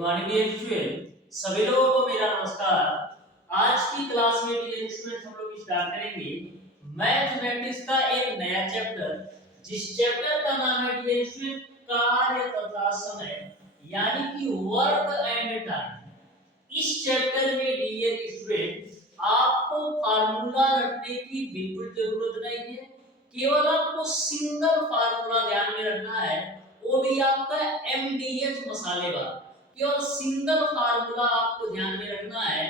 Morning dear student, सभी लोगों को मेरा नमस्कार। आज की क्लास में डियर स्टूडेंट हम लोग स्टार्ट करेंगे मैथमेटिक्स का एक नया चैप्टर, जिस चैप्टर का नाम है डियर स्टूडेंट कार्य तथा समय, यानी कि वर्क एंड टाइम। इस चैप्टर में डियर स्टूडेंट आपको फार्मूला रटने की बिल्कुल जरूरत नहीं है, केवल आपको सिंगल फार्मूला ध्यान में रखना है, वो भी आपका एमडीएच मसालेदार। केवल सिंगल फार्मूला आपको ध्यान में रखना है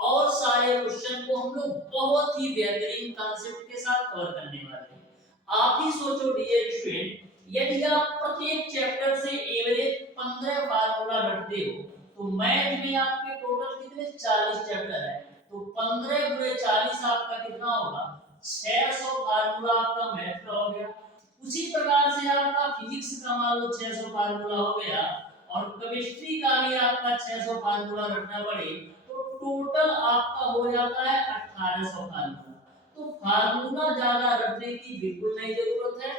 और सारे क्वेश्चन को हम लोग बहुत ही बेहतरीन कॉन्सेप्ट के साथ कवर करने वाले हैं। आप ही सोचो डियर स्टूडेंट, यदि आप प्रत्येक चैप्टर से एवरेज 15 फार्मूला रटते हो तो मैथ में आपके टोटल कितने 40 चैप्टर है, तो 15 गुणे 40 आपका कितना होगा 600 फार्मूला आपका मैथ का हो गया। उसी प्रकार से आपका फिजिक्स का मान लो 600 फार्मूला हो गया और केमिस्ट्री का भी आपका 600 फार्मूला रखना पड़े तो टोटल आपका हो जाता है 1800 फार्मूला। तो फार्मूला ज्यादा रखने की बिल्कुल नहीं जरूरत है।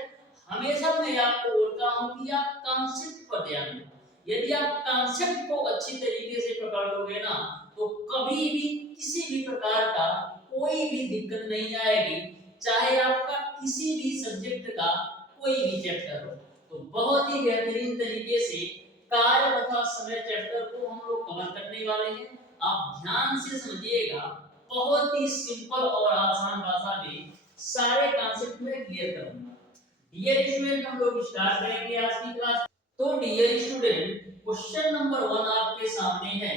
हमेशा मैं आपको बोलता हूं कि आप कॉन्सेप्ट पर ध्यान दो। यदि आप कॉन्सेप्ट को अच्छी तरीके से पकड़ लोगे ना तो कभी भी किसी भी प्रकार का कोई भी दिक्कत नहीं आएगी, चाहे आपका किसी भी सब्जेक्ट का कोई भी चैप्टर हो। तो बहुत ही बेहतरीन तरीके से कार्य तथा समय चैप्टर को हम लोग कवर करने वाले हैं। आप ध्यान से समझिएगा, बहुत ही सिंपल और आसान भाषा में सारे कॉन्सेप्ट में क्लियर करूंगा। डियर स्टूडेंट, हम लोग स्टार्ट करेंगे आज की क्लास। तो डियर स्टूडेंट, क्वेश्चन नंबर 1 आपके सामने है।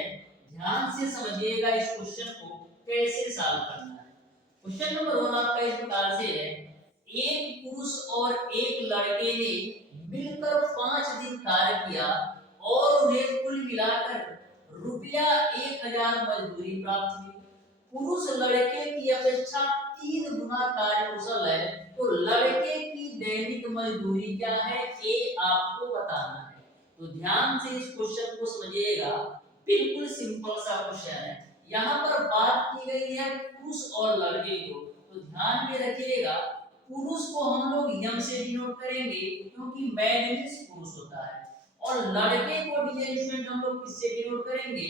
ध्यान से समझिएगा इस क्वेश्चन को कैसे सॉल्व करना है। क्वेश्चन नंबर 1 आपका इस प्रकार से है, एक पुरुष और एक लड़के ने मिलकर 5 दिन कार्य किया और उन्हें कुल मिलाकर रुपया 1000 मजदूरी प्राप्त हुई। पुरुष लड़के की अपेक्षा 3 गुना कार्य कुशल है, तो लड़के की दैनिक मजदूरी क्या है ये आपको बताना है। तो ध्यान से इस क्वेश्चन को समझिएगा, बिल्कुल सिंपल सा क्वेश्चन है। यहाँ पर बात की गई है पुरुष और लड़के को, तो ध्यान में रखिएगा पुरुष को हम लोग यम से डिनोट करेंगे क्योंकि मैन मींस पुरुष होता है, और लड़के को डियर स्टूडेंट हम लोग किससे डिनोट करेंगे,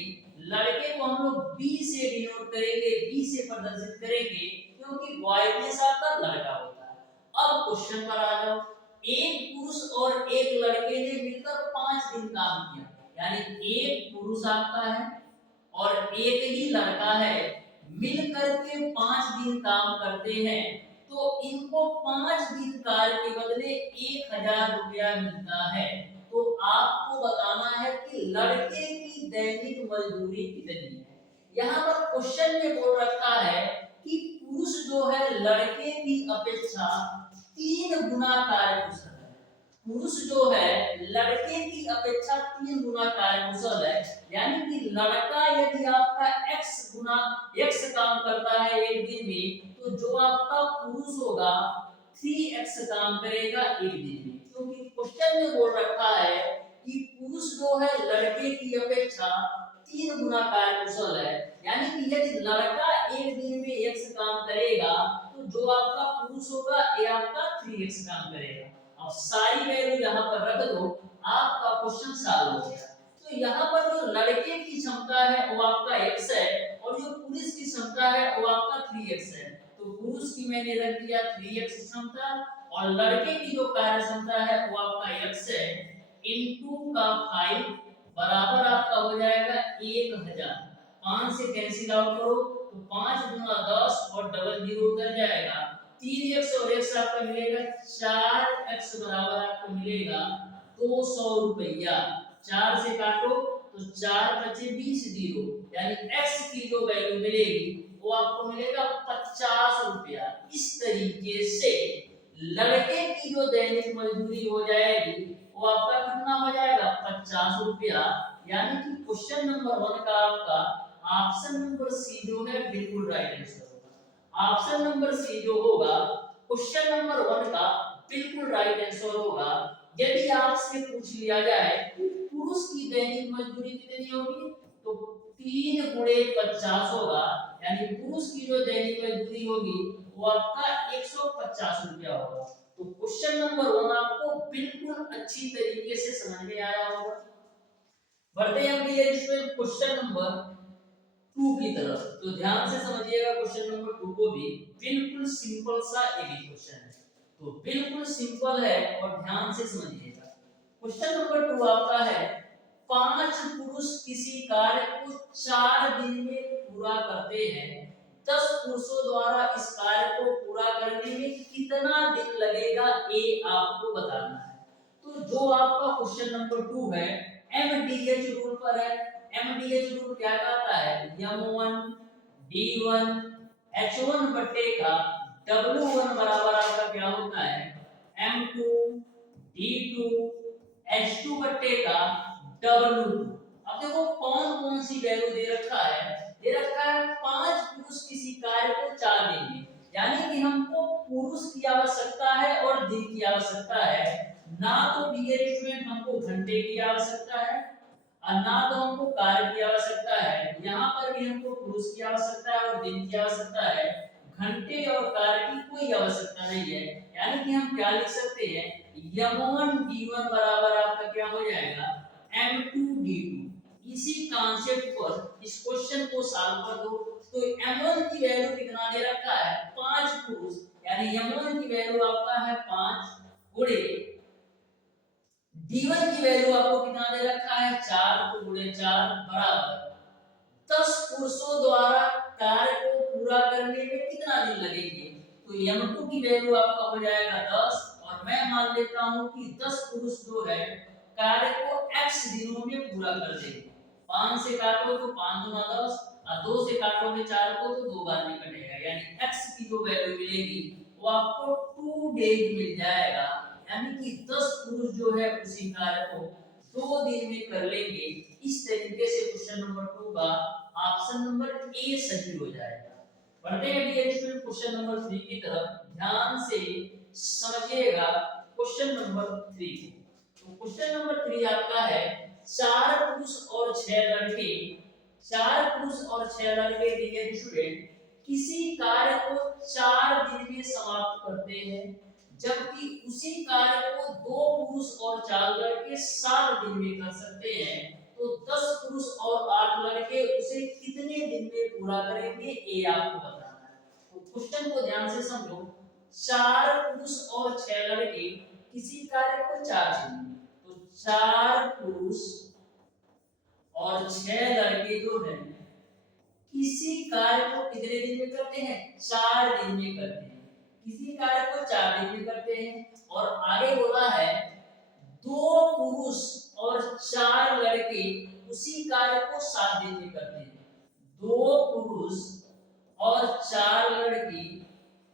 लड़के को हम लोग बी से डिनोट करेंगे, बी से प्रदर्शित करेंगे क्योंकि बॉय मींस आपका लड़का होता है। अब क्वेश्चन पर आ जाओ, एक पुरुष और एक लड़के ने मिलकर 5 दिन काम किया, यानी एक पुरुष आपका है और एक ही लड़का है, मिलकर के 5 दिन काम करते हैं, तो इनको 5 दिन कार्य के बदले 1000 रुपया मिलता है। तो आपको बताना है कि लड़के की दैनिक मजदूरी कितनी है। यहाँ पर क्वेश्चन में बोल रखा है कि पुरुष जो है लड़के की अपेक्षा 3 गुना कार्य कुशल है। पुरुष जो है लड़के की अपेक्षा 3 गुना कार्य कुशल है, यानी कि लड़का यदि आपका x काम करता है एक दिन में, तो जो आपका पुरुष होगा 3x काम करेगा एक दिन में, क्योंकि क्वेश्चन में बोल रखा है कि पुरुष जो है लड़के की अपेक्षा 3 गुना कार्य कुशल है, यानी कि यदि लड़का एक दिन में x काम करेगा तो जो आपका पुरुष होगा ये आपका 3x काम करेगा। अब सारी वैल्यू यहाँ पर रख दो, आपका क्वेश्चन सॉल्व हो गया। तो यहाँ पर जो लड़के की क्षमता है वो आपका x है और जो पुरुष की क्षमता है वो आपका 3x है। तो पुरुष की मैंने रख दिया 3x क्षमता और लड़के की जो कार्य क्षमता है वो आपका x है, इनटू का 5 बराबर आपका हो जाएगा 1000। 5 से कैंसिल आउट करो तो 5 गुना 10 और डबल जीरो उधर जाएगा, 3x और x आपका मिलेगा 4x बराबर आपको मिलेगा 200 रुपया। 4 से काटो तो 4 बचे 20 जीरो, यानी x की जो वैल्यू मिलेगी वो आपको मिलेगा 50 रुपया। इस तरीके से लड़के की जो दैनिक मजदूरी हो जाएगी वो आपका कितना हो जाएगा 50 रुपया, यानी कि क्वेश्चन नंबर 1 का आपका ऑप्शन नंबर सी जो है बिल्कुल राइट आंसर होगा। ऑप्शन नंबर सी जो होगा क्वेश्चन नंबर 1 का बिल्कुल राइट आंसर होगा। यदि आपसे पूछ लिया जाए पुरुष की दैनिक मजदूरी कितनी होगी, तो 3 गुणे 50 होगा, यानी पुरुष की जो दैनिक मजदूरी होगी वो आपका 150 रुपया होगा। तो क्वेश्चन नंबर 1 आपको बिल्कुल अच्छी तरीके से समझ में आया होगा। बढ़ते हैं हम डियर स्टूडेंट क्वेश्चन नंबर 2 की तरफ। तो ध्यान से समझिएगा क्वेश्चन नंबर 2 को भी, बिल्कुल सिंपल सा एक ही क्वेश्चन है, तो बिल्कुल सिंपल है और ध्यान से समझिएगा। क्वेश्चन नंबर 2 आपका है, 5 पुरुष किसी कार्य को 4 दिन में पूरा करते हैं, 10 पुरुषों द्वारा इस कार्य को पूरा करने में कितना दिन लगेगा, ये आपको बताना है। तो जो आपका क्वेश्चन नंबर 2 है एमडीएच रूल पर है। एमडीएच रूल क्या कहता है, m1 d1 h1 बट्टे का w1 बराबर आपका क्या होता है, m2 d2 h2 बट्टे का w2। अब देखो कौन कौन सी वैल्यू दे रखा है, दे रखा है 5 पुरुष किसी कार्य को 4 दिन में, यानी कि हमको पुरुष की आवश्यकता है और दिन की आवश्यकता है, ना तो डियर स्टूडेंट हमको घंटे की आवश्यकता है और ना तो हमको कार्य की आवश्यकता है। यहाँ पर भी हमको पुरुष की आवश्यकता है और दिन की आवश्यकता है, घंटे और कार्य की कोई आवश्यकता नहीं है। यानी कि हम क्या लिख सकते हैं, m1 d1 बराबर आपका क्या हो जाएगा, m2 d2। इसी कॉन्सेप्ट पर इस क्वेश्चन को सॉल्व कर दो। तो m1 की वैल्यू कितना दे रखा है, 5 पुरुष, यानी m1 की वैल्यू आपका है 5 गुणे d1 की वैल्यू आपको कितना दे रखा है 4, तो गुणे 4 बराबर 10 पुरुषों द्वारा कार्य को पूरा करने में कितना दिन लगेंगे। तो m2 की वैल्यू आपका हो जाएगा 10 और मैं मान लेता हूं कि 10 पुरुष जो है कार्य को x दिनों में पूरा कर देंगे। 5 से काटो तो 5 गुना 10 और 2 से काटोगे 4 को तो 2 बार में कटेगा, यानी x की जो वैल्यू मिलेगी वो आपको 2 डेज मिल जाएगा। यानी कि 10 पुरुष जो है उसी कार्य को 2 दिन में कर लेंगे। इस तरीके से क्वेश्चन नंबर 2 का ऑप्शन नंबर ए सही हो जाएगा। बढ़ते हैं डियर स्टूडेंट क्वेश्चन नंबर 3 की तरफ, ध्यान से समझिएगा क्वेश्चन नंबर 3। तो क्वेश्चन नंबर 3 आपका है, 4 पुरुष और 6 लड़के, 4 पुरुष और 6 लड़के डियर स्टूडेंट किसी कार्य को 4 दिन में समाप्त करते हैं, जबकि उसी कार्य को 2 पुरुष और 4 लड़के 7 दिन में कर सकते हैं। तो 10 पुरुष और 8 लड़के उसे कितने दिन में पूरा करेंगे, ये आपको बताना है। तो क्वेश्चन को ध्यान से समझो, 4 पुरुष और 6 लड़के किसी कार्य को 4 दिन में, तो 4 पुरुष और 6 लड़के जो है किसी कार्य को कितने दिन में करते हैं, 4 दिन में करते हैं। किसी कार्य को 4 दिन में करते हैं और आगे बोला है 2 पुरुष और 4 लड़के उसी कार्य को 7 दिन में करते हैं। 2 पुरुष और 4 लड़के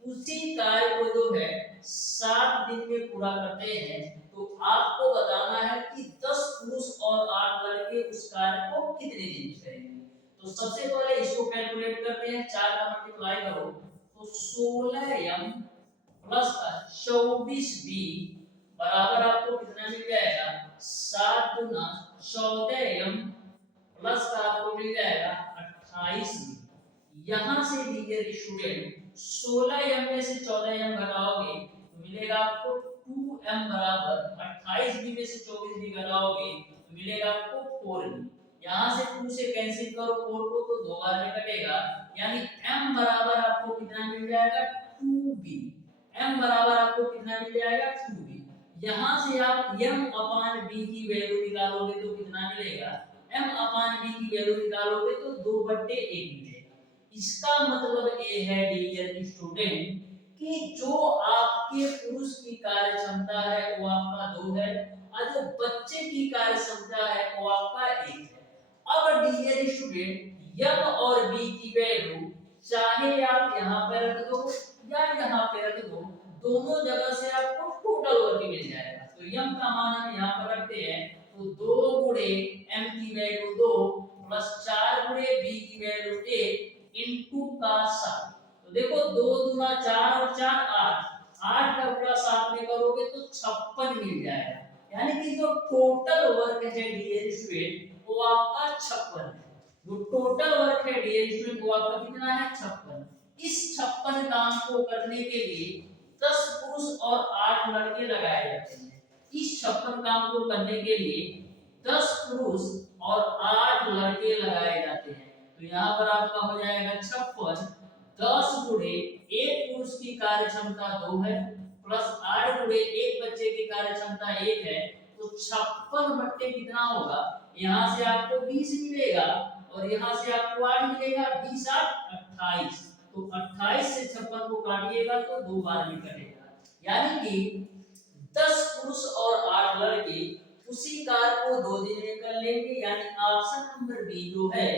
उसी कार्य को जो है 7 दिन में पूरा करते हैं। तो आपको बताना है कि 10 पुरुष और 8 लड़के उस कार्य को कितने दिन में करेंगे। तो सबसे पहले इसको कैलकुलेट करते हैं, 4 का मल्टीप्लाई करो तो 16m प्लस 24b बराबर आपको कितना मिल जाएगा, 7 गुना 14m प्लस का आपको मिल जाएगा 28b। यहाँ से डियर स्टूडेंट 16m में से 14m घटाओगे तो मिलेगा आपको 2m बराबर 28b में से 24b घटाओगे तो मिलेगा आपको 4b। यहाँ से 2 से कैंसिल करो 4 को तो 2 बार में कटेगा, यानी m बराबर आपको कितना मिल जाएगा 2b। m बराबर आपको कितना मिल जाएगा 2b। यहाँ से आप m अपान b की वैल्यू निकालोगे तो कितना मिलेगा, m अपान b की वैल्यू निकालोगे तो 2/1 मिलेगा। इसका मतलब ये है डियर स्टूडेंट कि जो आपके पुरुष की कार्य क्षमता है वो आपका 2 है और जो बच्चे की कार्य क्षमता है वो आपका 1 है। अब डियर स्टूडेंट m और b की वैल्यू चाहे आप यहाँ पे रख दो या यहाँ पे रख दो, दोनों जगह से आपको टोटल वर्क मिल जाएगा। तो m का मान हम यहाँ पर रखते हैं तो 2 गुणे m की वैल्यू 2 प्लस 4 गुणे b की वैल्यू 1 इनटू का 7। तो देखो 2 दूना 4 और 4 8, 8 का गुणा 7 में करोगे तो 56 मिल जाएगा। यानी कि जो टोटल वर्क है डियर स्टूडेंट वो आपका 56 है। जो टोटल वर्क है डियर स्टूडेंट वो आपका कितना है 56। इस 56 काम को करने के लिए 10 पुरुष और 8 लड़के लगाए जाते हैं। इस 56 काम को करने के लिए 10 पुरुष और 8 लड़के लगाए जाते हैं। तो यहाँ पर आपका हो जाएगा 56। 10 गुणे एक पुरुष की कार्य क्षमता 2 है, प्लस 8 गुणे एक बच्चे की कार्य क्षमता 1 है। तो 56 बट्टे कितना होगा, यहाँ से आपको 20 मिलेगा और यहाँ से आपको 8 मिलेगा। 20 8 28। तो 28 से 56 को काटिएगा तो 2 बार में कटेगा, यानी कि 10 पुरुष और 8 लड़के उसी कार्य को 2 दिन में कर लेंगे। यानी ऑप्शन नंबर बी जो है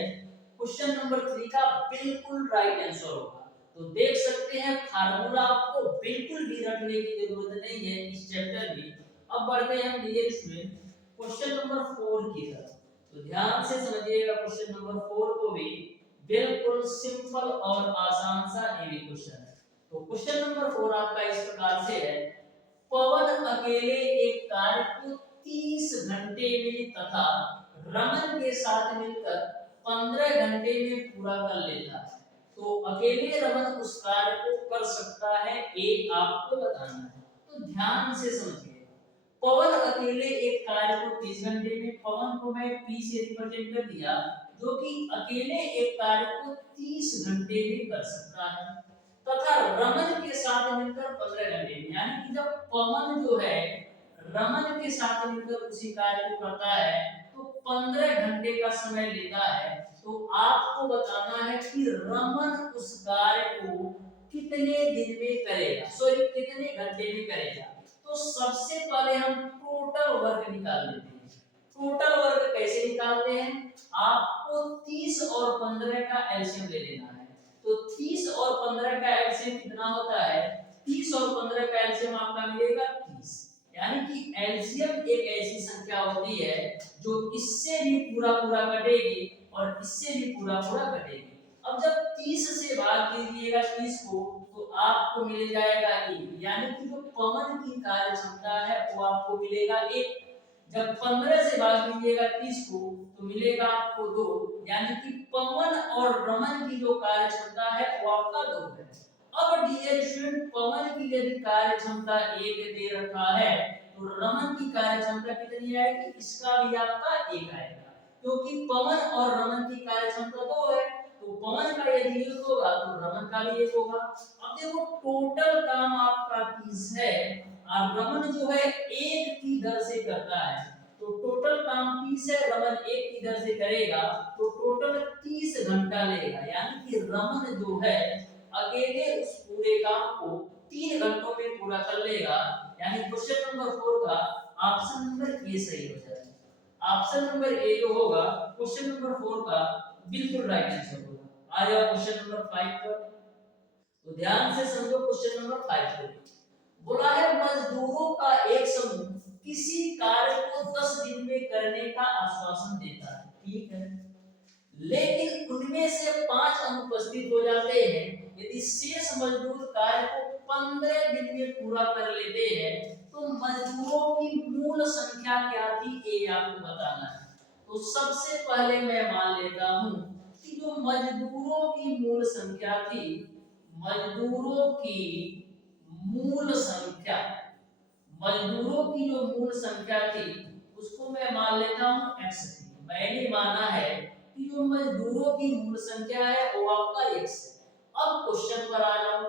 क्वेश्चन नंबर 3 का बिल्कुल राइट आंसर होगा। तो देख सकते हैं फार्मूला आपको बिल्कुल भी रटने की जरूरत नहीं है इस चैप्टर में। अब बढ़ते हैं डियर स्टूडेंट क्वेश्चन नंबर 4 की तरफ। तो ध्यान से समझिएगा क्वेश्चन नंबर 4 को भी, बिल्कुल सिंपल और आसान सा ये भी क्वेश्चन है। तो क्वेश्चन नंबर 4 आपका इस प्रकार से है, पवन अकेले एक कार्य को 30 घंटे में तथा रमन के साथ मिलकर 15 घंटे में पूरा कर लेता है। तो अकेले रमन उस कार्य को कर सकता है, एक आपको बताना है। तो ध्यान से समझिए, पवन अकेले एक कार्य को 30 घंटे में, पवन को मैं P से रिप्रेजेंट कर दिया, जो कि अकेले एक कार्य को 30 घंटे में कर सकता है तथा रमन के साथ मिलकर 15 घंटे में। यानी कि जब पवन जो है रमन के साथ मिलकर उसी कार्य को करता है तो 15 घंटे का समय लेता है। तो आपको बताना है कि रमन उस कार्य को कितने दिन में करेगा, सॉरी कितने घंटे में करेगा। तो सबसे पहले हम टोटल वर्क निकाल लेते हैं। टोटल वर्क कैसे निकालते हैं, आपको 30 और 15 का एलसीएम ले लेना है। तो 30 और 15 का एलसीएम कितना होता है, 30 और 15 का एलसीएम आपका मिलेगा 30। यानी कि एलसीएम एक ऐसी संख्या होती है जो इससे भी पूरा पूरा कटेगी और इससे भी पूरा पूरा कटेगी। अब जब 30 से भाग कीजिएगा 30 को तो आपको मिल जाएगा 1, यानी कि जो पवन की कार्य क्षमता है वो आपको मिलेगा 1। जब 15 से भाग कीजिएगा 30 को तो मिलेगा आपको 2, यानी कि पवन और रमन की जो कार्य क्षमता है वो आपका 2 है। अब डियर स्टूडेंट पवन की यदि कार्य क्षमता 1 दे रखा है तो रमन की कार्य क्षमता कितनी आएगी, इसका भी आपका 1 आएगा, क्योंकि पवन और रमन की कार्य क्षमता 2 है। तो पवन का यदि 1 होगा तो रमन का भी 1 होगा। अब देखो टोटल काम आपका 30 है और रमन जो है 1 की दर से करता है। तो टोटल काम 30 है, रमन 1 की दर से करेगा तो टोटल 30 घंटा लेगा। यानी कि रमन जो है अकेले उस पूरे काम को 3 घंटों में पूरा कर लेगा। यानी क्वेश्चन नंबर 4 का ऑप्शन नंबर ए सही हो जाएगा। ऑप्शन नंबर ए जो होगा क्वेश्चन नंबर 4 का बिल्कुल राइट आंसर होगा। आ जाओ क्वेश्चन नंबर 5 पर। तो ध्यान से समझो क्वेश्चन नंबर 5 को। बोला है मजदूरों का एक समूह किसी कार्य को 10 दिन में करने का आश्वासन देता है, ठीक है, लेकिन उनमें से 5 अनुपस्थित हो जाते हैं। यदि शेष मजदूर कार्य को 15 दिन में पूरा कर लेते हैं तो मजदूरों की मूल संख्या क्या थी, ये आपको बताना है। तो सबसे पहले मैं मान लेता हूं कि जो मजदूरों की मूल संख्या थी, मजदूरों की मूल संख्या, मजदूरों की जो मूल संख्या थी उसको मैं मान लेता हूं x थी। मैंने माना है कि जो मजदूरों की मूल संख्या है वो आपका x है। अब क्वेश्चन पर आ जाओ,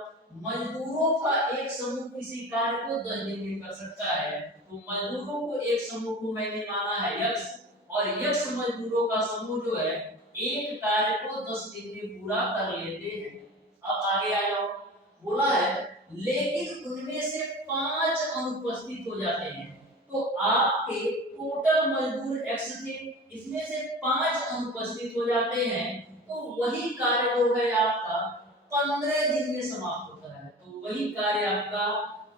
मजदूरों का एक समूह किसी कार्य को 10 दिन में कर सकता है। तो मजदूरों को एक समूह को मैंने माना है x, और x मजदूरों का समूह जो है एक कार्य को 10 दिन में पूरा कर लेते हैं। अब आगे आ जाओ, बोला है लेकिन उनमें से 5 अनुपस्थित हो जाते हैं। तो आपके टोटल मजदूर x थे, इसमें से 5 अनुपस्थित हो जाते हैं, तो वही कार्य जो है आपका 15 दिन में समाप्त होता है। तो वही कार्य आपका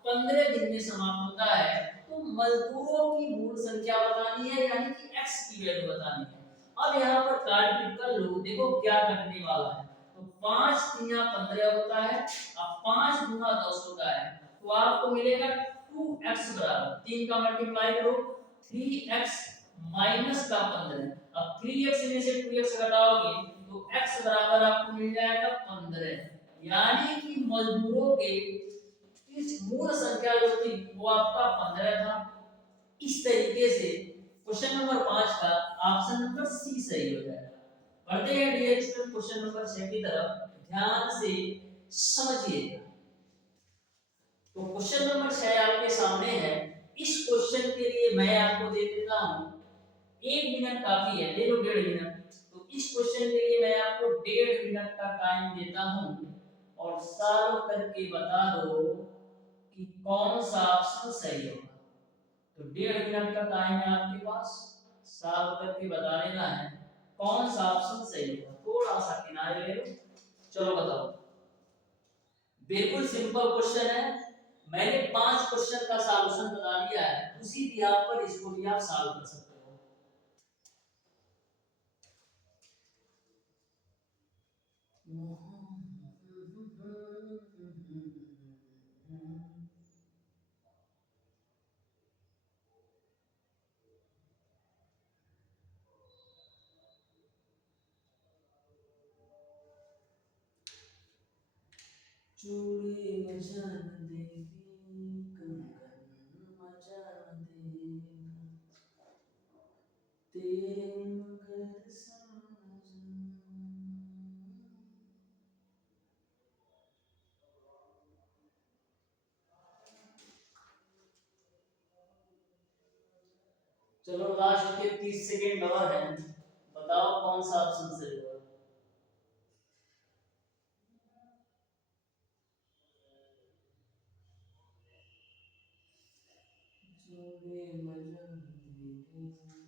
15 दिन में समाप्त होता है। तो मजदूरों की मूल संख्या बतानी है, यानी कि x की वैल्यू बतानी है। अब यहाँ पर काट कर लो, देखो क्या करने वाला है। तो 5 3 15 होता है, अब 5 गुना 10 होता है, तो आपको मिलेगा 2x बराबर 3 का मल्टीप्लाई करो 3x माइनस का 15। अब 3x में से 2x घटाओगे तो x बराबर आपको मिल जाएगा 15। यानी कि मजदूरों के इस मूल संख्या जो थी वो आपका 15 था। इस तरीके से क्वेश्चन नंबर 5 का ऑप्शन नंबर सी सही हो जाएगा। बढ़ते हैं डियर स्टूडेंट क्वेश्चन नंबर 6 की तरफ, ध्यान से समझिएगा। तो क्वेश्चन नंबर 6 आपके सामने है। इस क्वेश्चन के लिए मैं आपको दे देता हूं 1 मिनट काफी है, ले लो 1.5 मिनट। तो इस क्वेश्चन के लिए मैं आपको 1.5 मिनट का टाइम देता हूं और सॉल्व करके बता दो कि कौन सा ऑप्शन सही होगा। तो 1.5 मिनट का टाइम है आपके पास, सॉल्व करके बता देना है कौन सा ऑप्शन सही होगा। थोड़ा सा किनारे ले लो, चलो बताओ। बिल्कुल सिंपल क्वेश्चन है, मैंने 5 क्वेश्चन का सॉल्यूशन बता दिया है, उसी बिहाफ पर इसको भी आप सॉल्व कर सकते हो। चूड़ी मचान देगी, कंगन मचान देगा, तेरे मगर साजन। चलो लास्ट के 30 सेकंड और हैं, बताओ कौन सा ऑप्शन सही होगा। चूड़ी मचान देगी, कंगन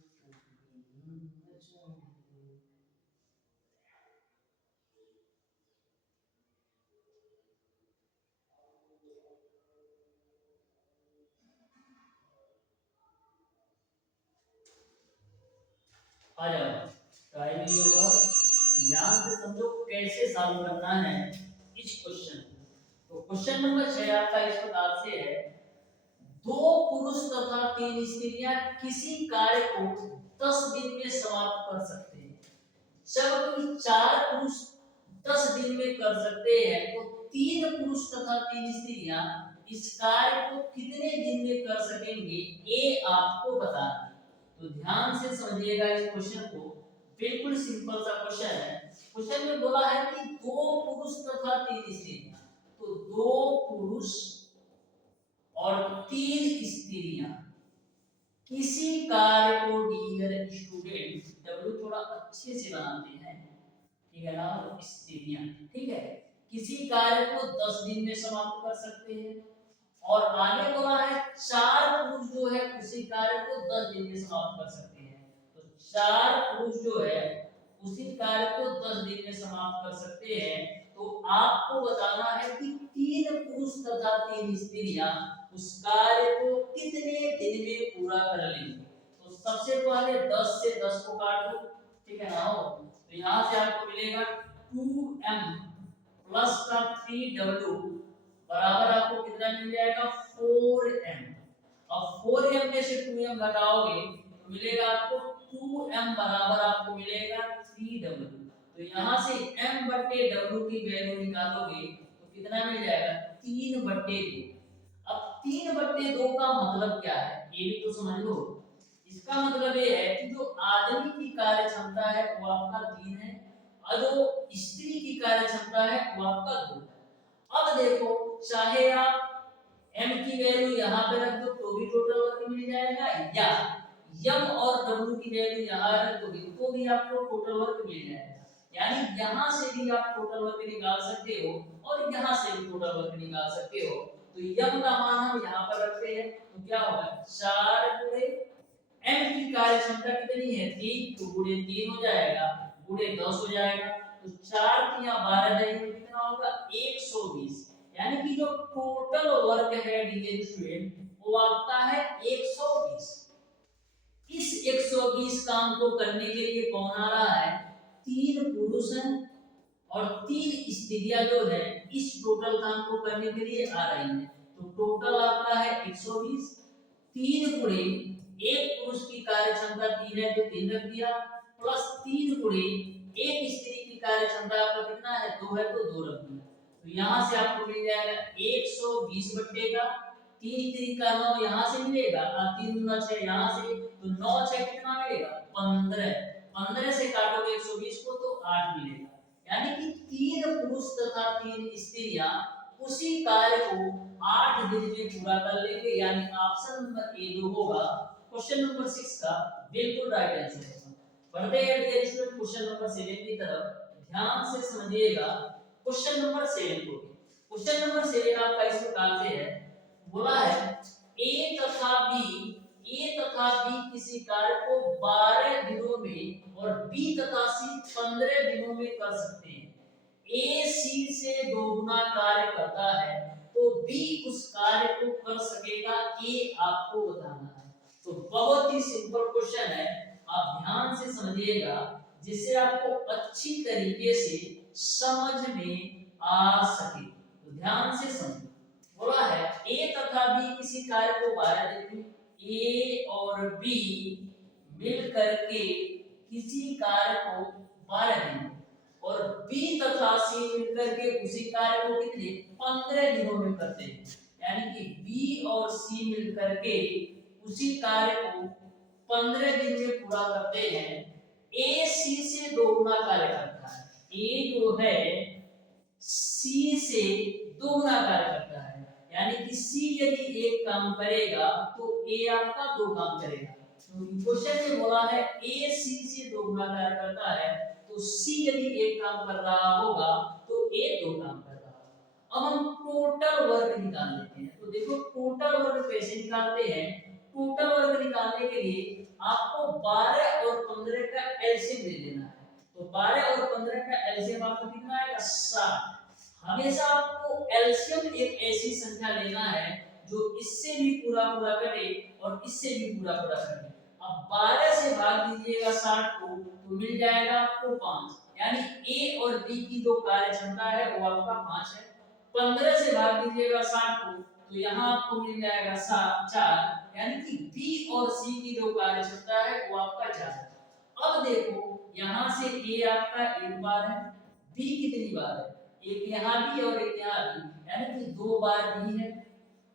मचान देगा। आ जाओ, टाइम ही होगा, ध्यान से समझो कैसे सॉल्व करना है इस क्वेश्चन को। तो क्वेश्चन नंबर 6 आपका इस प्रकार से है। 2 पुरुष तथा 3 स्त्रियां किसी कार्य को 10 दिन में समाप्त कर सकते हैं, जबकि 4 पुरुष 10 दिन में कर सकते हैं, तो 3 पुरुष तथा 3 स्त्रियां इस कार्य को कितने दिन में कर सकेंगे, ये आपको बताना है। तो ध्यान से समझिएगा इस क्वेश्चन को, बिल्कुल सिंपल सा क्वेश्चन है। क्वेश्चन में बोला है कि 2 पुरुष तथा 3 स्त्रियां, तो 2 पुरुष और 3 स्त्रियां किसी कार्य को डियर स्टूडेंट, डब्ल्यू थोड़ा अच्छे से बनाते हैं, ठीक है ना, स्त्रियां, ठीक है, किसी कार्य को 10 दिन में समाप्त कर सकते हैं। और आगे बोला है 4 पुरुष जो है उसी कार्य को 10 दिन में समाप्त कर सकते हैं। तो 4 पुरुष जो है उसी कार्य को 10 दिन में समाप्त कर सकते हैं। तो आपको बताना है कि 3 पुरुष तथा 3 स्त्रियां उस कार्य को कितने दिन में पूरा कर लेंगे। तो सबसे पहले 10 से 10 को काट दो, ठीक है ना। तो यहां से आपको मिलेगा 2m प्लस का 3w बराबर आपको कितना मिल जाएगा 4m। अब 4m में से 2m घटाओगे तो मिलेगा आपको 2m बराबर आपको मिलेगा 3w। तो यहाँ से m बटे w की वैल्यू निकालोगे तो कितना मिल जाएगा 3/2। अब 3/2 का मतलब क्या है ये भी तो समझ लो। इसका मतलब ये है कि जो आदमी की कार्य क्षमता है वो आपका 3 है और जो स्त्री की कार्य क्षमता है वो आपका 2 है। अब देखो चाहे आप m की वैल्यू यहाँ पे रख दो तो भी टोटल वर्क मिल जाएगा, या m और w की वैल्यू यहाँ रख दो तो भी आपको टोटल वर्क मिल जाएगा। यानी यहाँ से भी आप टोटल वर्क निकाल सकते हो और यहाँ से भी टोटल वर्क निकाल सकते हो। तो m का मान हम यहाँ पर रखते हैं तो क्या होगा 4 गुणे m की कार्य क्षमता कितनी है 3, तो गुणे 3 हो जाएगा, गुणे 10 हो जाएगा। तो 4 3 12 जाएंगे, कितना होगा 120। यानी कि जो टोटल वर्क है डियर स्टूडेंट वो आपका है 120। इस 120 काम को करने के लिए कौन आ रहा है 3 पुरुष हैं और 3 स्त्रियां जो है इस टोटल काम को करने के लिए आ रही हैं। तो टोटल आपका है 120, 3 गुणे 1 पुरुष की कार्य क्षमता 3 है तो 3 रख दिया, प्लस 3 गुणे 1 स्त्री की कार्य क्षमता आपका कितना है 2 है तो 2 रख दिया। तो यहाँ से आपको मिल जाएगा 120 बट्टे का 3 3 का 9 यहाँ से मिलेगा, 3 दूना 6 यहाँ से, तो 9 6 कितना मिलेगा 15। 15 से काटोगे 120 को तो 8 मिलेगा। यानी कि 3 पुरुष तथा 3 स्त्रियां उसी कार्य को 8 दिन में पूरा कर लेंगे। यानी ऑप्शन नंबर ए जो होगा क्वेश्चन नंबर 6 का बिल्कुल राइट आंसर होगा। बढ़ते हैं डियर स्टूडेंट क्वेश्चन नंबर 7 की तरफ। ध्यान से समझिएगा क्वेश्चन नंबर 7 को। क्वेश्चन नंबर 7 आपका इस प्रकार से है, बोला है ए तथा बी किसी कार्य को 12 दिनों में और बी तथा सी 15 दिनों में कर सकते हैं। ए सी से दोगुना कार्य करता है तो बी उस कार्य को कर सकेगा, ए आपको बताना है। तो बहुत ही सिंपल क्वेश्चन है, आप ध्यान से समझिएगा जिससे आपको अच्छी तरीके से समझ में आ सके। तो ध्यान से समझिए, बोला है ए तथा बी किसी कार्य को 12 दिन में, ए और बी मिल करके किसी कार्य को 12 दिन में और बी तथा सी मिलकर के उसी कार्य को कितने 15 दिनों में करते हैं। यानी कि बी और सी मिलकर के उसी कार्य को 15 दिन में पूरा करते हैं। ए सी से दोगुना कार्य करता है, ए जो है सी से दोगुना कार्य करता है। यानी कि सी यदि एक काम करेगा तो ए आपका 2 काम करेगा। तो क्वेश्चन में बोला है ए सी से दोगुना कार्य करता है तो सी यदि एक काम कर रहा होगा तो ए 2 काम कर रहा होगा। अब हम टोटल वर्क निकाल लेते हैं। तो देखो टोटल वर्क कैसे निकालते हैं। टोटल वर्क निकालने के लिए आपको 12 और 15 का एलसीएम ले लेना है। तो 12 और 15 का एलसीएम आपको कितना आएगा 60। हमेशा आपको एलसीएम एक ऐसी संख्या लेना है जो इससे भी पूरा पूरा कटे और इससे भी पूरा पूरा कटे। अब 12 से भाग दीजिएगा 60 को तो मिल जाएगा आपको 5। यानी ए और बी की जो कार्य क्षमता है वो आपका 5 है। 15 से भाग दीजिएगा 60 को तो यहाँ आपको मिल जाएगा 4। यानी कि बी और सी की जो कार्य क्षमता है वो आपका 4 है। अब देखो यहाँ से ए आपका एक बार है, बी कितनी बार है, एक यहाँ भी और एक यहाँ भी, यानी कि 2 बार बी है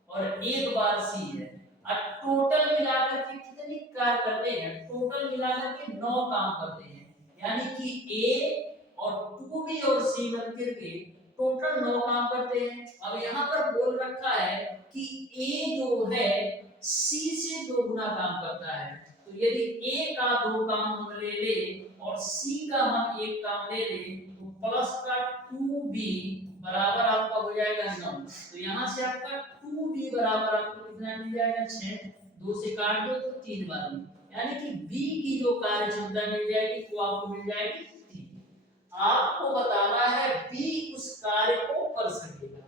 और 1 बार सी है। और टोटल मिलाकर के कितनी कार्य करते हैं, टोटल मिलाकर के 9 काम करते हैं। यानी कि ए और 2b और सी मिलकर के टोटल 9 काम करते हैं। अब यहाँ पर बोल रखा है कि ए जो है सी से 2 गुना काम करता है। तो यदि ए का 2 काम हम ले ले और सी का हम 1 काम ले ले तो प्लस का 2b बराबर आपका हो जाएगा 9। तो यहाँ से आपका 2b बराबर आपको कितना मिल जाएगा 6। 2 से काट दो तो 3 बार में, यानी कि b की जो कार्य क्षमता मिल जाएगी वो आपको मिल जाएगी 3। आपको बताना है b उस कार्य को कर सकेगा।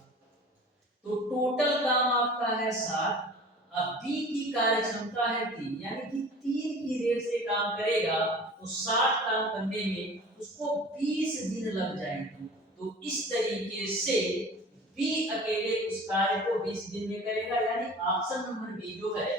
तो टोटल काम आपका है 60। अब बी की कार्य क्षमता है 3, यानी कि 3 की रेट से काम करेगा तो 60 काम करने में उसको 20 दिन लग जाएंगे। तो इस तरीके से बी अकेले उस कार्य को 20 दिन में करेगा। यानी ऑप्शन नंबर बी जो है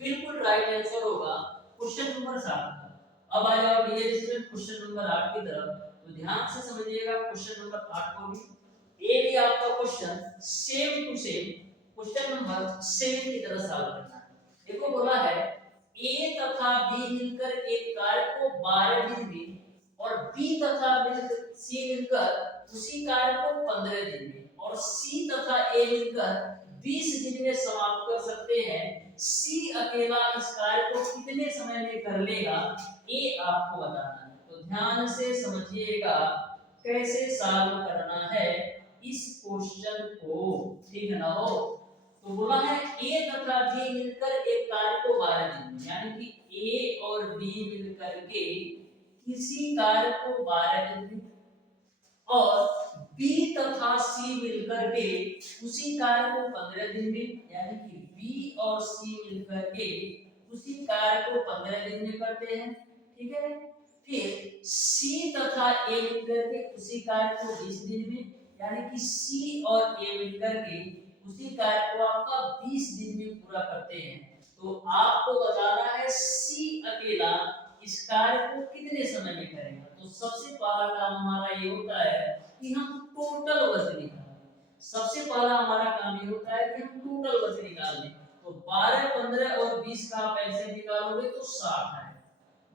बिल्कुल राइट आंसर होगा क्वेश्चन नंबर 7 का। अब आ जाओ डियर स्टूडेंट क्वेश्चन नंबर 8 की तरफ। तो ध्यान से समझिएगा क्वेश्चन नंबर 8 को भी। ये भी आपका question same to same question number 7 की तरह सॉल्व करना है। देखो बोला है ए तथा बी मिलकर एक कार्य को 12 दिन में और बी तथा सी मिलकर उसी कार्य को 15 दिन में और सी तथा ए मिलकर 20 दिन में समाप्त कर सकते हैं। सी अकेला इस कार्य को कितने समय में कर लेगा, ये आपको बताना है। तो ध्यान से समझिएगा कैसे सॉल्व करना है इस क्वेश्चन को, ठीक है ना हो। तो बोला है ए तथा बी मिलकर एक कार्य को 12 दिन में, यानी कि ए और बी मिलकर के किसी कार्य को 12 दिन में और बी तथा सी मिलकर के उसी कार्य को 15 दिन में, यानी कि बी और सी मिलकर के उसी कार्य को 15 दिन में करते हैं, ठीक है। फिर सी तथा ए मिलकर के उसी कार्य को 20 दिन में, यानी कि सी और ए मिलकर के उसी कार्य को आपका 20 दिन में पूरा करते हैं। तो आपको बताना है सी अकेला इस कार्य को कितने समय में करेगा। तो सबसे पहला काम हमारा ये होता है कि हम टोटल वर्क निकालें। सबसे पहला हमारा काम ये होता है कि हम टोटल वर्क निकाल लें। तो 12, 15 और 20 का आप एलसीएम निकालोगे तो 60 आएगा।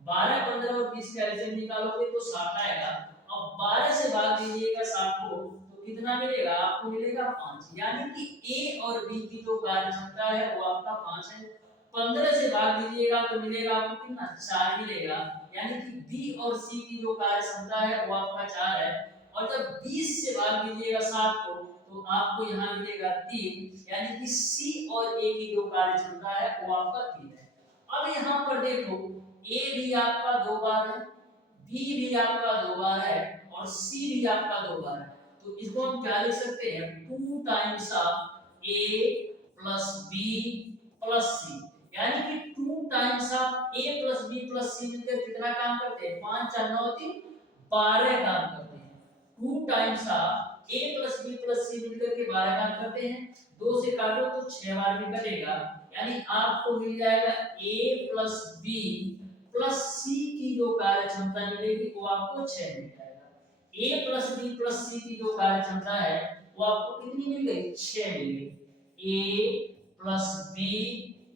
12, 15 और 20 का एलसीएम निकालोगे तो 60 आएगा। अब 12 से भाग दीजिएगा 60 को तो कितना मिलेगा आपको? मिलेगा 5। यानी कि ए और बी की जो कार्य क्षमता है वो आपका 5 है। 15 से भाग दीजिएगा तो मिलेगा आपको कितना? 4 मिलेगा। यानी कि बी और सी की जो कार्य क्षमता है वो आपका 4 है। और जब 20 से भाग दीजिएगा 7 को तो आपको यहाँ मिलेगा 3। यानी कि सी और ए की जो कार्य क्षमता है वो आपका 3 है। अब यहाँ पर देखो ए भी आपका 2 बार है, बी भी आपका 2 बार है और सी भी आपका 2 बार है। तो इसको हम क्या लिख सकते हैं? 2 times of A plus B plus C. यानी कि 2 times of A plus B plus C मिलकर कितना काम करते हैं? 5 4 9 3 12 काम करते हैं। 2 times of A plus B plus C मिलकर के 12 काम करते हैं। 2 से काटो तो 6 बार भी कटेगा। यानी आपको मिल जाएगा ए प्लस बी प्लस सी की जो कार्य क्षमता मिलेगी वो आपको 6 मिल जाएगा। ए प्लस बी प्लस सी की जो कार्य क्षमता है वो आपको कितनी मिल गई? 6 मिल गई। ए प्लस बी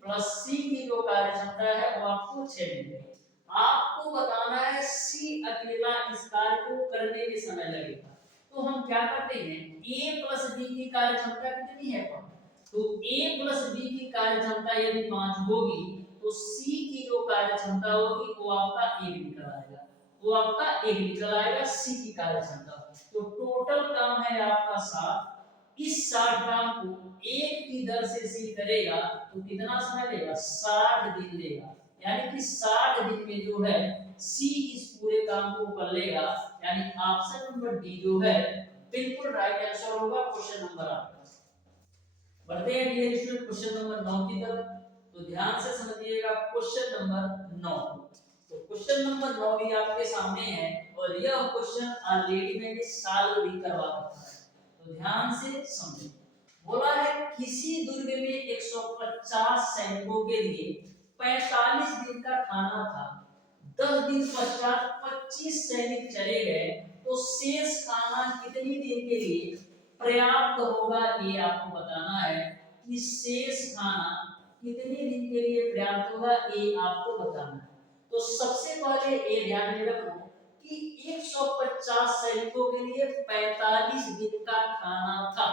प्लस सी की जो कार्य क्षमता है वो आपको 6 मिल गई। आपको बताना है सी अकेला इस कार्य को करने में समय लगेगा। तो हम क्या करते हैं? a प्लस बी की कार्य क्षमता कितनी है? 5। तो a प्लस बी की कार्य क्षमता यदि 5 होगी तो c की जो कार्य क्षमता होगी वो आपका 1 निकल आएगा। वो आपका 1 निकल आएगा c की कार्य क्षमता। तो टोटल काम है आपका 60। इस 60 काम को 1 की दर से c करेगा तो कितना समय लेगा? 60 दिन लेगा। यानी कि 60 दिन में जो है सी इस पूरे काम को कर लेगा। यानी ऑप्शन नंबर डी जो है बिल्कुल राइट आंसर होगा क्वेश्चन नंबर 8। बढ़ते हैं डियर स्टूडेंट क्वेश्चन नंबर 9 की तरफ। तो ध्यान से समझिएगा क्वेश्चन नंबर 9। तो क्वेश्चन नंबर 9 भी आपके सामने है और यह क्वेश्चन ऑलरेडी मैंने सॉल्व भी करवा रखा है। तो ध्यान से समझिए। बोला है किसी दुर्ग में 150 सैनिकों के लिए 45 दिन का खाना था। 10 दिन पश्चात 25 सैनिक चले गए तो शेष खाना कितनी दिन के लिए पर्याप्त होगा? ये आपको बताना है कि शेष खाना कितने दिन के लिए पर्याप्त होगा, ये आपको बताना है। तो सबसे पहले ये ध्यान में रखो कि 150 सैनिकों के लिए 45 दिन का खाना था।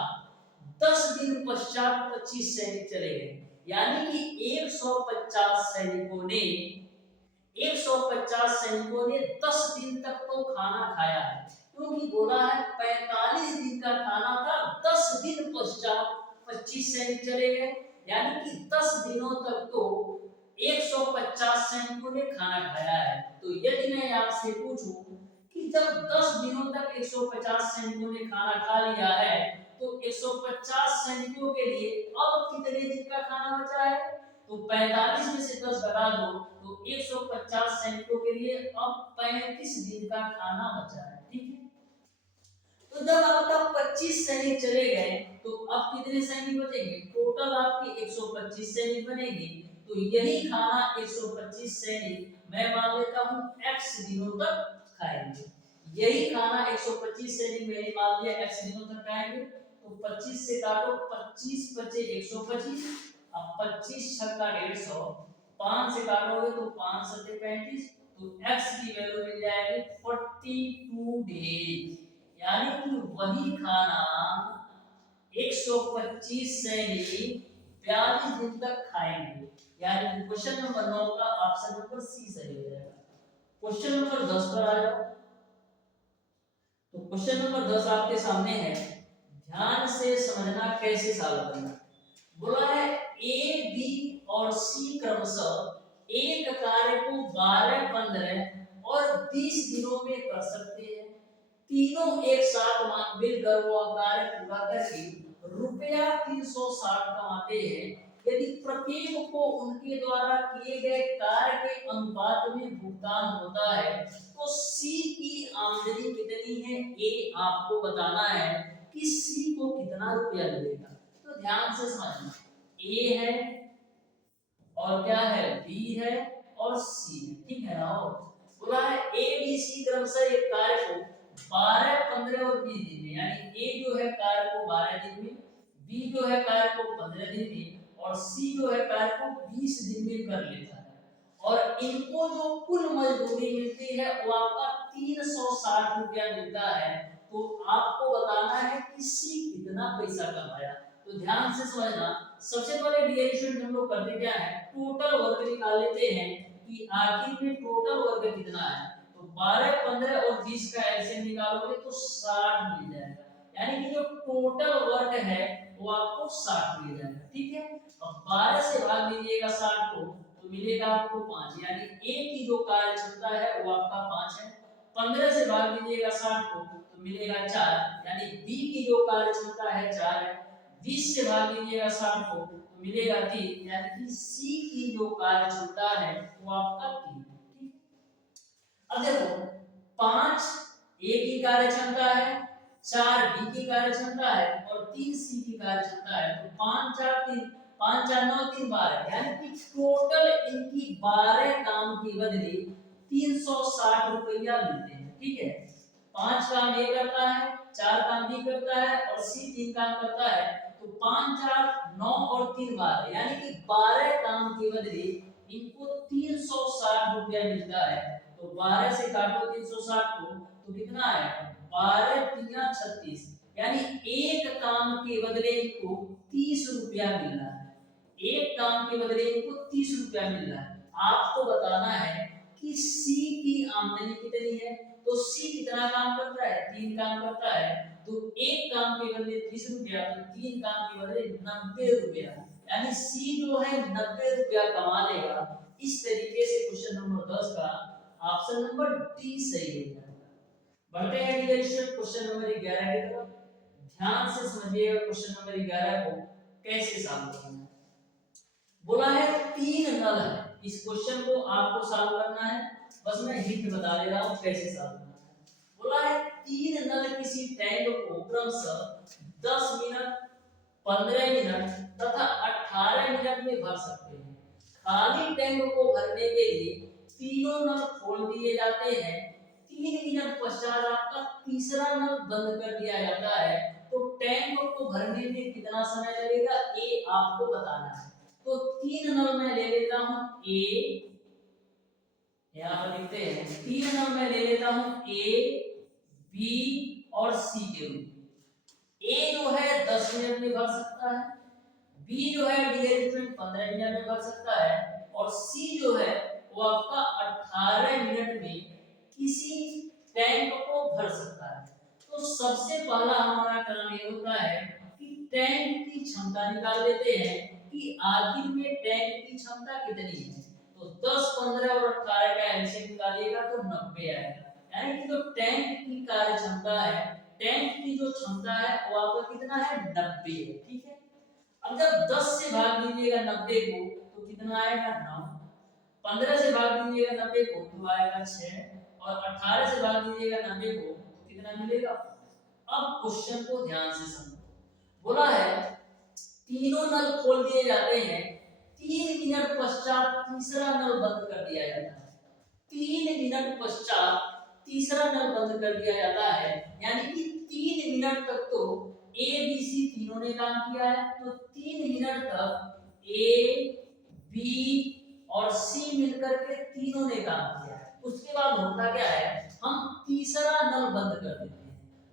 10 दिन पश्चात 25 सैनिक चले गए। यानी कि 150 सैनिकों ने 150 सैनिकों ने 10 दिन तक तो खाना खाया है। क्योंकि बोला है 45 दिन का खाना था, 10 दिन पश्चात 25 सैनिक चले गए। यानी कि 10 दिनों तक तो 150 सैनिकों ने खाना खाया है। तो यदि मैं आपसे पूछूं कि जब 10 दिनों तक 150 सैनिकों ने खाना खा लिया है तो 150 सैनिकों के लिए अब कितने दिन का खाना बचा है? तो 45 में से 10 घटा दो तो 150 सैनिकों के लिए अब 35 दिन का खाना बचा है। ठीक है। तो जब आपका 25 सैनिक चले गए तो अब कितने सैनिक बचेंगे? टोटल आपके 125 सैनिक बनेंगे। तो यही खाना 125 सैनिक मैं मान लेता हूं x दिनों तक खाएंगे। यही खाना 125 सैनिक मैंने मान लिया x दिनों तक खाएंगे। तो 25 से काटो, 25 बचे 125। अब 25 छक्का 150, 5 से काटोगे तो 5 सत्ते 35। तो x की वैल्यू मिल जाएगी 42 डेज। यानी कि वही खाना 125 सैनिक 42 दिन तक खाएंगे। यानी कि क्वेश्चन नंबर 9 का ऑप्शन नंबर सी सही हो जाएगा। क्वेश्चन नंबर 10 पर आ जाओ। तो क्वेश्चन नंबर 10 आपके सामने है, ध्यान से समझना कैसे सॉल्व करना। बोला है ए बी और सी क्रमशः एक कार्य को 12, 15 और 20 दिनों में कर सकते हैं। तीनों एक साथ मिलकर वो कार्य पूरा करके रुपया 360 कमाते हैं। यदि प्रत्येक को उनके द्वारा किए गए कार्य के अनुपात में भुगतान होता है तो सी की आमदनी कितनी है, ये आपको बताना है कि सी को कितना रुपया मिलेगा। तो ध्यान से समझना, ए है और क्या है, बी है और सी है। ठीक है ना। बोला है ए बी सी क्रमशः एक कार्य को 12, 15 और 20 दिन में, यानी ए जो है कार्य को 12 दिन में, बी जो है कार्य को 15 दिन में और सी जो है कार्य को 20 दिन में कर लेता है। और इनको जो कुल मजदूरी मिलती है वो आपका 360 रुपया मिलता है। तो आपको बताना है कि सी कितना पैसा कमाया। तो ध्यान से समझना, सबसे पहले डियर स्टूडेंट हम लोग करते क्या है, टोटल वर्क निकाल लेते हैं कि आखिर में टोटल वर्क कितना है। तो 12, 15 और 20 का एलसीएम निकालोगे तो 60 मिल जाएगा, यानी कि जो टोटल वर्क है वो आपको 60 मिल जाएगा। ठीक है, अब 12 से भाग दीजिएगा 60 को तो मिलेगा आपको 5, यानी ए की जो कार्य क्षमता है वो आपका 5 है। 15 से भाग दीजिएगा 60 को तो मिलेगा 4, यानी बी की जो कार्य क्षमता है 4 है। 20 से भाग दीजिएगा 60 को तो मिलेगा 3, यानी कि सी की जो कार्य क्षमता है वो आपका 3। ठीक, अब देखो 5 ए की कार्य क्षमता है, 4 बी की कार्य क्षमता है और 3 सी की कार्य क्षमता है। तो 5 4 3, 5 4 9 3 12, यानी कि टोटल इनकी 12 काम के बदले 360 रुपया मिलते हैं। ठीक है, 5 काम ए करता है, 4 काम बी करता है और सी 3 काम करता है। तो 5 4 9 और 3 12, यानी कि 12 काम के बदले इनको 360 रुपया मिलता है। तो 12 से काटो 360 को तो कितना आएगा, 12 3 36, यानी एक काम के बदले इनको 30 रुपया मिल रहा है। एक काम के बदले इनको 30 रुपया मिल रहा है। आपको बताना है कि सी की आमदनी कितनी है। तो सी कितना काम करता है, 3 काम करता है। तो एक काम के बदले 30 रुपया, तो 3 काम के बदले 90 रुपया, यानी सी जो है 90 रुपया कमा लेगा। इस तरीके से क्वेश्चन नंबर 10 का ऑप्शन नंबर डी सही हो जाएगा। बढ़ते हैं क्वेश्चन नंबर 11 की तरफ। ध्यान से समझिएगा क्वेश्चन नंबर 11 को कैसे सॉल्व करना है। बोला है 3 नल है, इस क्वेश्चन को आपको सॉल्व करना है। बस मैं हिंट बता दे रहा हूं कैसे सॉल्व करना है। बोला है 3 नल किसी टैंक को क्रमशः 10 मिनट, 15 मिनट तथा 18 मिनट में भर सकते हैं। खाली टैंक को भरने के लिए तीनों नल खोल दिए जाते हैं। 3 मिनट पश्चात आपका तीसरा नल बंद कर दिया जाता है। तो टैंक को भरने में कितना समय लगेगा, ए आपको बताना है। तो 3 नल मैं ले लेता हूं ए, यहां पर लिखते हैं 3 नल मैं ले लेता हूं ए, बी और सी के रूप में। ए जो है 10 मिनट में भर सकता है, बी जो है डियर स्टूडेंट 15 मिनट में भर सकता है और सी जो है वो आपका 18 मिनट में किसी टैंक को भर सकता है। तो सबसे पहला हमारा काम ये होता है कि टैंक की क्षमता निकाल लेते हैं कि आखिर में टैंक की क्षमता कितनी है। तो 10, 15 और 18 का एलसीएम निकालिएगा तो 90 आएगा, यानी कि जो टैंक की कार्य क्षमता है, टैंक की जो क्षमता है वो आपका कितना है, 90 है। ठीक है, अब जब 10 से भाग दीजिएगा 90 को तो कितना आएगा, 9। 15 से भाग दीजिएगा 90 को तो आएगा 6 और 18 से भाग दीजिएगा 90 को तो कितना मिलेगा। अब क्वेश्चन को ध्यान से समझो। बोला है तीनों नल खोल दिए जाते हैं, 3 मिनट पश्चात तीसरा नल बंद कर दिया जाता है। 3 मिनट पश्चात तीसरा नल बंद कर दिया जाता है, यानी कि 3 मिनट तक तो ए बी सी तीनों ने काम किया है। तो 3 मिनट तक ए बी और सी मिलकर के तीनों ने काम किया है। उसके बाद होता क्या है, हम तीसरा नल बंद कर देते हैं।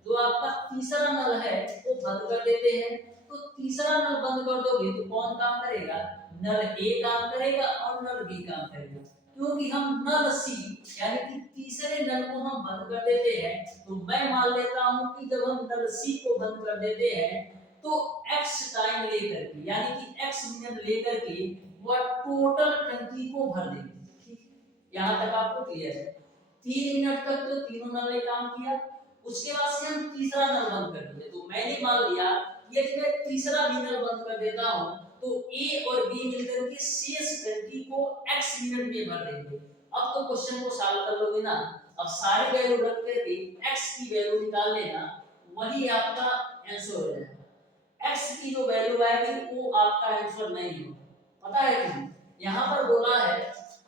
जो आपका तीसरा नल है वो बंद कर देते हैं। तो तीसरा नल बंद कर दोगे तो कौन काम करेगा, नल ए काम करेगा और नल बी काम करेगा। क्योंकि हम नल सी यानी कि तीसरे नल को हम बंद कर देते हैं, तो मैं मान लेता हूं कि जब हम नल सी को बंद कर देते हैं तो x टाइम लेकर के, यानी कि x मिनट लेकर के वह टोटल टंकी को भर देंगे। ठीक है, यहां तक आपको क्लियर है। 3 मिनट तक तो तीनों नल ने काम किया, उसके बाद से हम तीसरा नल बंद कर दिए। तो मैंने मान लिया यदि मैं तीसरा भी नल बंद कर देता हूं तो ए और बी मिलकर के शेष टंकी को x मिनट में भर देंगे। अब तो क्वेश्चन को सॉल्व कर लोगे ना। अब सारी वैल्यू रख करके x की वैल्यू निकाल लेना, वही आपका आंसर हो जाएगा। x की जो वैल्यू आएगी वो आपका आंसर नहीं होगा, पता है क्यों। यहाँ पर बोला है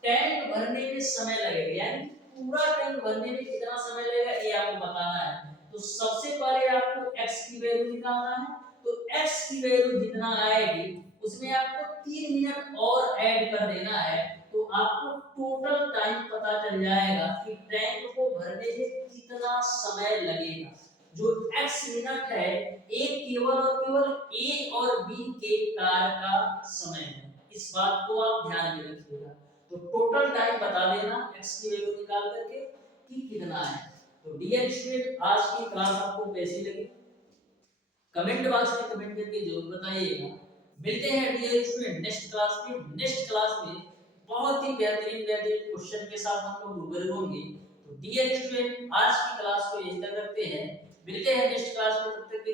टैंक भरने में समय लगेगा, यानी पूरा टैंक भरने में कितना समय लगेगा ये आपको आपको बताना है, तो सबसे पहले आपको x की वैल्यू निकालना है। तो x की वैल्यू जितना आएगी उसमें आपको 3 मिनट और ऐड कर देना है, तो आपको टोटल टाइम पता चल जाएगा कि टैंक को भरने में कितना समय लगेगा। जो x मिनट है ये केवल और केवल a और b के कार्य का समय है, इस बात को आप ध्यान में रखिएगा। तो टोटल टाइम बता देना x की वैल्यू निकाल करके कि कितना है। तो डियर स्टूडेंट, आज की क्लास आपको कैसी लगी कमेंट बॉक्स में कमेंट करके जरूर बताइएगा। मिलते हैं डियर स्टूडेंट नेक्स्ट क्लास में। नेक्स्ट क्लास में बहुत ही बेहतरीन क्वेश्चन के साथ हम लोग रूबरू होंगे। तो डियर स्टूडेंट, आज की क्लास को यहीं तक रखते हैं, मिलते हैं नेक्स्ट क्लास में, तब तक के